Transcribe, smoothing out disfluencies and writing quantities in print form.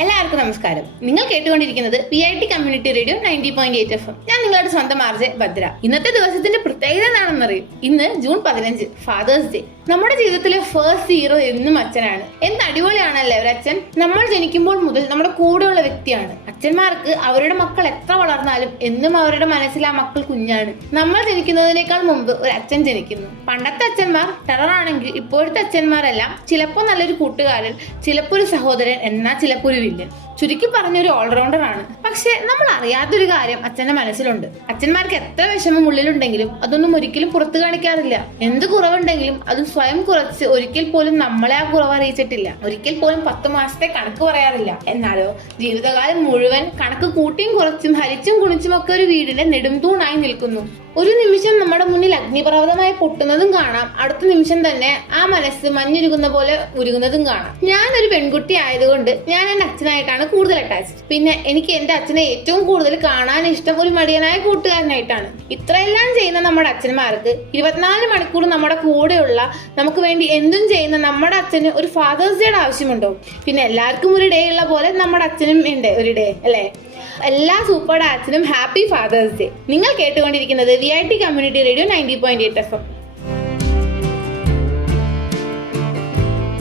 എല്ലാവർക്കും നമസ്കാരം. നിങ്ങൾ കേട്ടുകൊണ്ടിരിക്കുന്നത് PIT കമ്മ്യൂണിറ്റി റേഡിയോ 90.8 FM. ഞാൻ നിങ്ങളുടെ സ്വന്തം ആർജെ ഭദ്ര. ഇന്നത്തെ ദിവസത്തിന്റെ പ്രത്യേകത എന്താണെന്നറിയും? ഇന്ന് ജൂൺ 15, ഫാദേഴ്സ് ഡേ. നമ്മുടെ ജീവിതത്തിലെ ഫസ്റ്റ് ഹീറോ എന്നും അച്ഛനാണ്. എന്ത് അടിപൊളിയാണല്ലേ ഒരു അച്ഛൻ. നമ്മൾ ജനിക്കുമ്പോൾ മുതൽ നമ്മുടെ കൂടെയുള്ള വ്യക്തിയാണ്. അച്ഛന്മാർക്ക് അവരുടെ മക്കൾ എത്ര വളർന്നാലും എന്നും അവരുടെ മനസ്സിൽ ആ മക്കൾ കുഞ്ഞാണ്. നമ്മൾ ജനിക്കുന്നതിനേക്കാൾ മുമ്പ് ഒരു അച്ഛൻ ജനിക്കുന്നു. പണ്ടത്തെ അച്ഛന്മാർ ടെററാണെങ്കിൽ ഇപ്പോഴത്തെ അച്ഛന്മാരെല്ലാം ചിലപ്പോൾ നല്ലൊരു കൂട്ടുകാരൻ, ചിലപ്പോൾ ഒരു സഹോദരൻ, എന്നാൽ ചിലപ്പോൾ ഒരു വില്ലൻ. ചുരുക്കി പറഞ്ഞൊരു ഓൾറൗണ്ടർ ആണ്. പക്ഷെ നമ്മൾ അറിയാത്തൊരു കാര്യം അച്ഛന്റെ മനസ്സിലുണ്ട്. അച്ഛന്മാർക്ക് എത്ര വിഷമം ഉള്ളിലുണ്ടെങ്കിലും അതൊന്നും ഒരിക്കലും പുറത്തു കാണിക്കാറില്ല. എന്ത് കുറവുണ്ടെങ്കിലും അത് സ്വയം കുറച്ച് ഒരിക്കൽ പോലും നമ്മളെ ആ കുറവ് അറിയിച്ചിട്ടില്ല. ഒരിക്കൽ പോലും 10 മാസത്തെ കണക്ക് പറയാറില്ല. എന്നാലോ ജീവിതകാലം മുഴുവൻ കണക്ക് കൂട്ടിയും കുറച്ചും ഹരിച്ചും കുണിച്ചും ഒക്കെ ഒരു വീടിന്റെ നെടുംതൂണായി നിൽക്കുന്നു. ഒരു നിമിഷം നമ്മുടെ മുന്നിൽ അഗ്നിപർവ്വതമായി പൊട്ടുന്നതും കാണാം, അടുത്ത നിമിഷം തന്നെ ആ മനസ്സ് മഞ്ഞുരുകുന്ന പോലെ ഉരുകുന്നതും കാണാം. ഞാനൊരു പെൺകുട്ടി ആയതുകൊണ്ട് ഞാൻ എന്റെ അച്ഛനായിട്ടാണ് കൂടുതൽ അറ്റാച്ച്ഡ്. പിന്നെ എനിക്ക് എന്റെ അച്ഛനെ ഏറ്റവും കൂടുതൽ കാണാൻ ഇഷ്ടം ഒരു മടിയനായ കൂട്ടുകാരനായിട്ടാണ്. ഇത്രയെല്ലാം ചെയ്യുന്ന നമ്മുടെ അച്ഛന്മാർക്ക് 24 മണിക്കൂർ നമ്മുടെ കൂടെയുള്ള, നമുക്ക് വേണ്ടി എന്തും ചെയ്യുന്ന നമ്മുടെ അച്ഛന് ഒരു ഫാദേഴ്സ് ഡേയുടെ ആവശ്യമുണ്ടോ? പിന്നെ എല്ലാവർക്കും ഒരു ഡേ ഉള്ള പോലെ നമ്മുടെ അച്ഛനും ഉണ്ട് ഒരു ഡേ, അല്ലേ? എല്ലാ സൂപ്പർ ഡാഡ്സിനും ഹാപ്പി ഫാദേഴ്സ് ഡേ. നിങ്ങൾ കേട്ടുകൊണ്ടിരിക്കുന്നത് PIT കമ്മ്യൂണിറ്റി റേഡിയോ 90.8 FM.